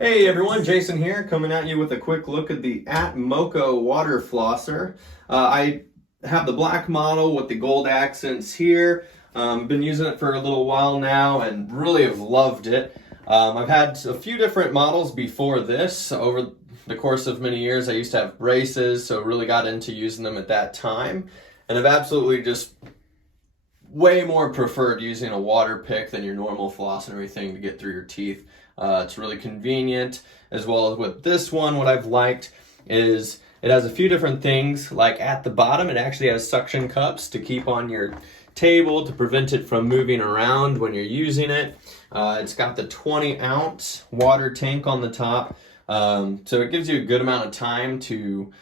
Hey everyone, Jason here, coming at you with a quick look at the Atmoko Water Flosser. I have the black model with the gold accents here. Been using it for a little while now and really have loved it. I've had a few different models before this. Over the course of many years, I used to have braces, so really got into using them at that time. And I've absolutely just way more preferred using a water pick than your normal floss and everything to get through your teeth. It's really convenient, as well as with this one. What I've liked is it has a few different things. Like at the bottom, it actually has suction cups to keep on your table to prevent it from moving around when you're using it. It's got the 20-ounce water tank on the top, so it gives you a good amount of time to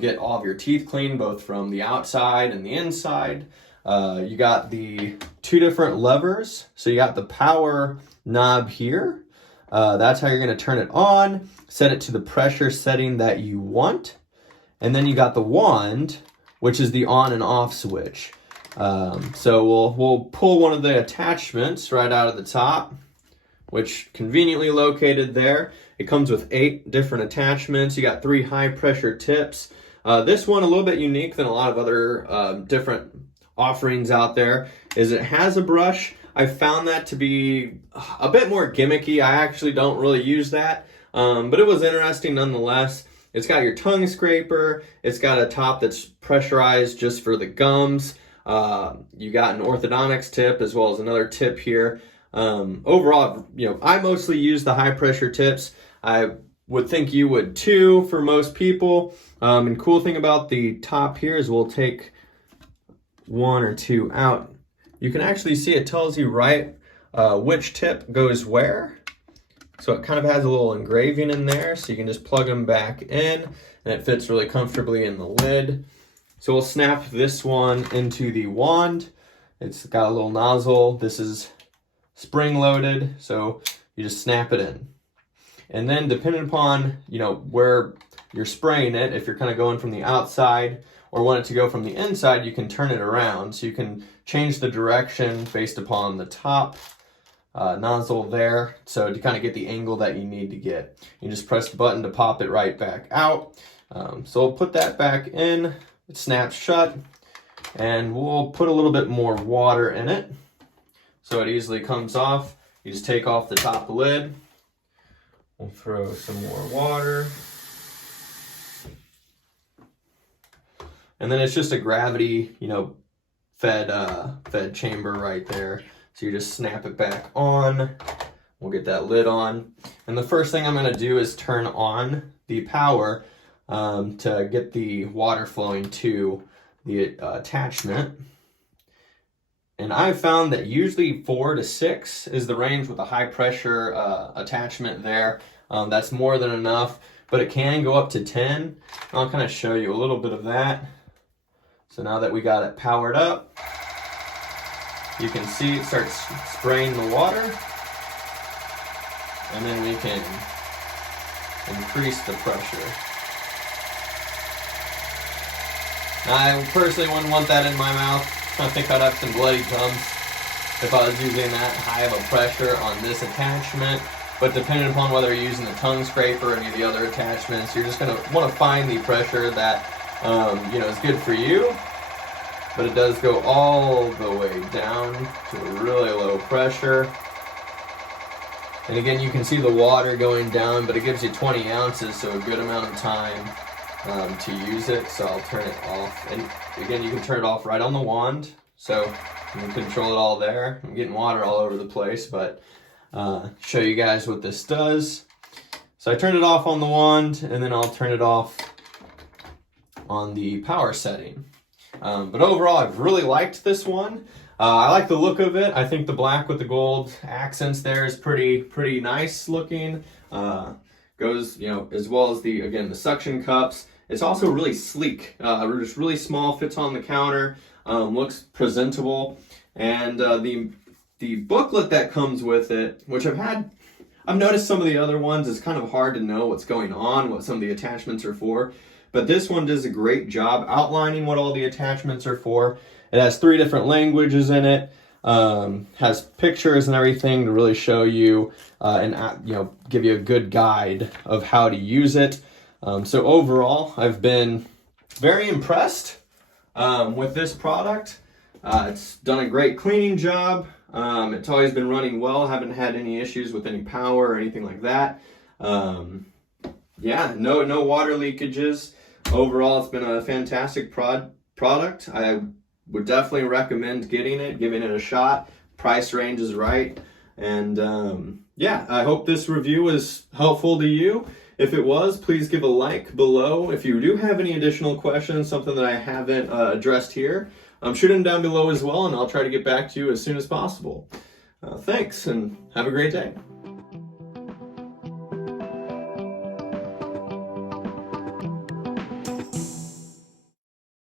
get all of your teeth clean, both from the outside and the inside. You got the two different levers. So you got the power knob here. That's how you're going to turn it on, set it to the pressure setting that you want. And then you got the wand, which is the on and off switch. So we'll pull one of the attachments right out of the top, which conveniently located there. It comes with 8 different attachments. You got 3 high pressure tips. This one, a little bit unique than a lot of other different offerings out there, is it has a brush. I found that to be a bit more gimmicky. I actually don't really use that, but it was interesting nonetheless. It's got your tongue scraper. It's got a top that's pressurized just for the gums. You got an orthodontics tip as well as another tip here. Overall, I mostly use the high pressure tips. I would think you would too for most people. And cool thing about the top here is we'll take 1 or 2 out. You can actually see it tells you right which tip goes where. So it kind of has a little engraving in there, so you can just plug them back in and it fits really comfortably in the lid. So we'll snap this one into the wand. It's got a little nozzle. This is spring loaded, so you just snap it in. And then depending upon where you're spraying it, if you're kind of going from the outside or want it to go from the inside, you can turn it around. So you can change the direction based upon the top nozzle there. So to kind of get the angle that you need to get, you just press the button to pop it right back out. So we'll put that back in. It snaps shut, and we'll put a little bit more water in it so it easily comes off. You just take off the top lid. We'll throw some more water. And then it's just a gravity, fed chamber right there. So you just snap it back on. We'll get that lid on. And the first thing I'm going to do is turn on the power to get the water flowing to the attachment. And I've found that usually 4 to 6 is the range with a high pressure attachment there. That's more than enough, but it can go up to 10. I'll kind of show you a little bit of that. So now that we got it powered up, you can see it starts spraying the water, and then we can increase the pressure. Now, I personally wouldn't want that in my mouth. I think I'd have some bloody gums if I was using that high of a pressure on this attachment. But depending upon whether you're using the tongue scraper or any of the other attachments, you're just going to want to find the pressure that is good for you, but it does go all the way down to a really low pressure. And again, you can see the water going down, but it gives you 20 ounces, so a good amount of time to use it. So I'll turn it off. And again, you can turn it off right on the wand, so you can control it all there. I'm getting water all over the place, but show you guys what this does. So I turn it off on the wand, and then I'll turn it off on the power setting. But overall, I've really liked this one. I like the look of it. I think the black with the gold accents there is pretty nice looking. Goes, as well as the suction cups. It's also really sleek. Just really small, fits on the counter, looks presentable. And the booklet that comes with it, which I've noticed some of the other ones, it's kind of hard to know what's going on, what some of the attachments are for. But this one does a great job outlining what all the attachments are for. It has 3 different languages in it. Has pictures and everything to really show you and give you a good guide of how to use it. So overall, I've been very impressed with this product. It's done a great cleaning job. It's always been running well. Haven't had any issues with any power or anything like that. Yeah, no water leakages. Overall, it's been a fantastic product. I would definitely recommend getting it, giving it a shot. Price range is right. And yeah, I hope this review was helpful to you. If it was, please give a like below. If you do have any additional questions, something that I haven't addressed here, shoot them down below as well, and I'll try to get back to you as soon as possible. Thanks, and have a great day.